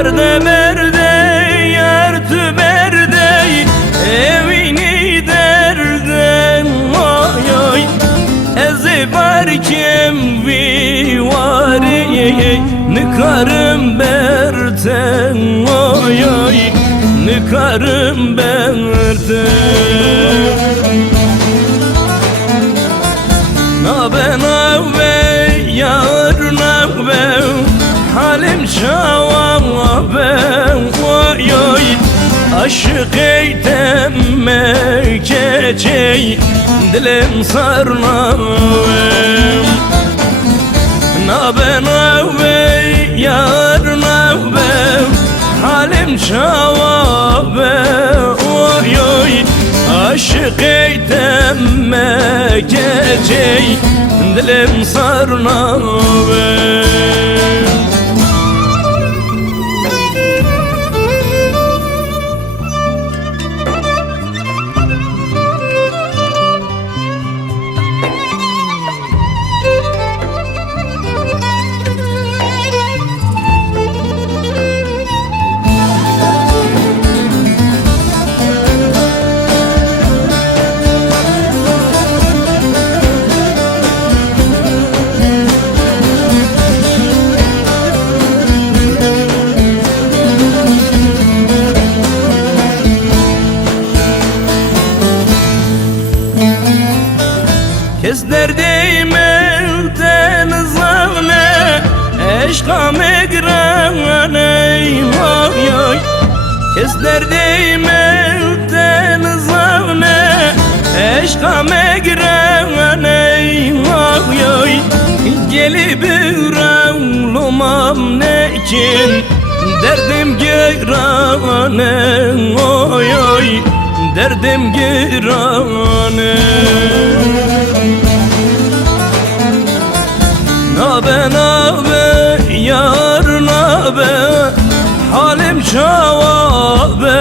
Derde berde yar tü berde evini derden oy oy ezi barkem vivari nıkarım berten oy oy nıkarım berten nabe nabe yar nabe halim şavabe oy oy aşık eytemme keçey dilim sarnabe nabe nabe yar nabe halim şavabe oy oy aşık eytemme keçey dilim sarnabe Kes derdeyim elden zavne eşka megrane oy oy kes derdeyim elden zavne eşka megrane oy oy gelip ravlumam nekin derdim girane oy oy derdim girane nabe nabe yar nabe halim şavabe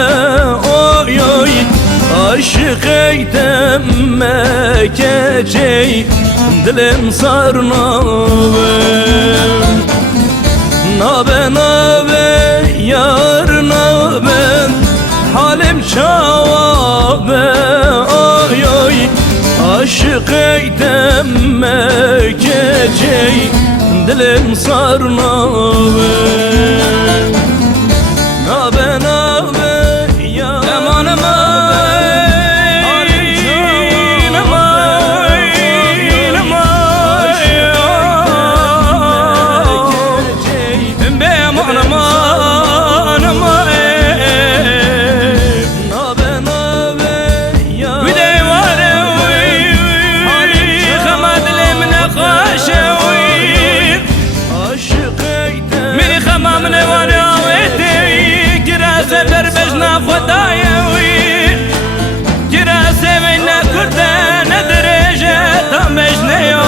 oy oy aşık eytemme keçey dilim sarnabe nabe nabe yar nabe halim şavabe oy oy aşık eytemme keçey dilim sarnabe nabe nabe ya aman aman بربجنا خدايوي كراسة منا كردان درجة تمجنيو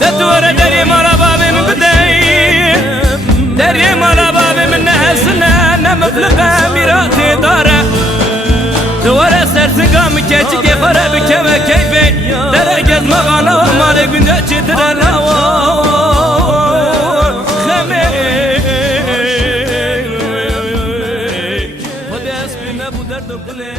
تدور دري مرابا من بداي دري مرابا من نهسنا نمفلقا ميراتي دارا دور سرسقا مكيتي خراب كما كيفي درجة مغانا ومالي قنداتي ترلاوا bu dert kule